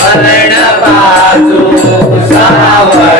वर्ण बाजू सावळ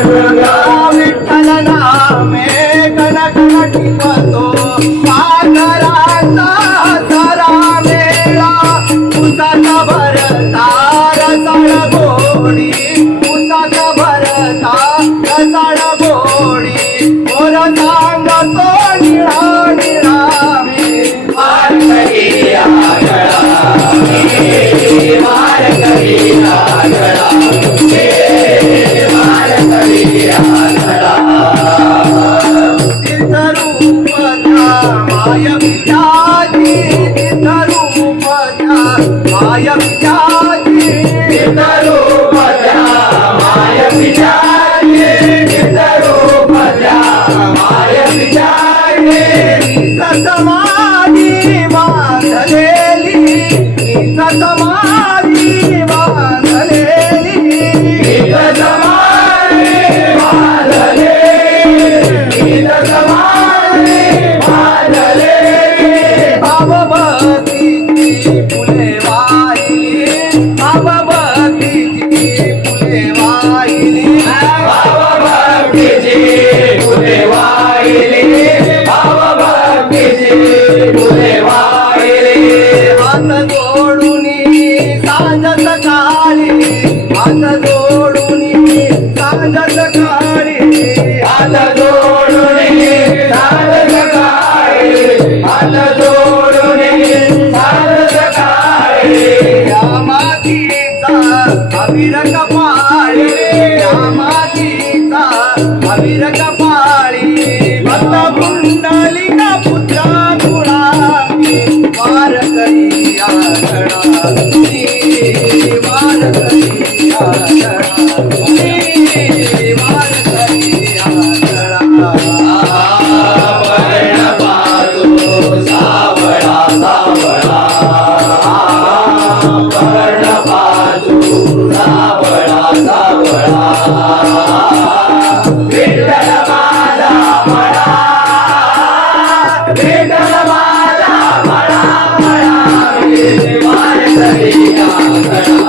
Africa. माया पिता जी तरू माया Lord, Thank you.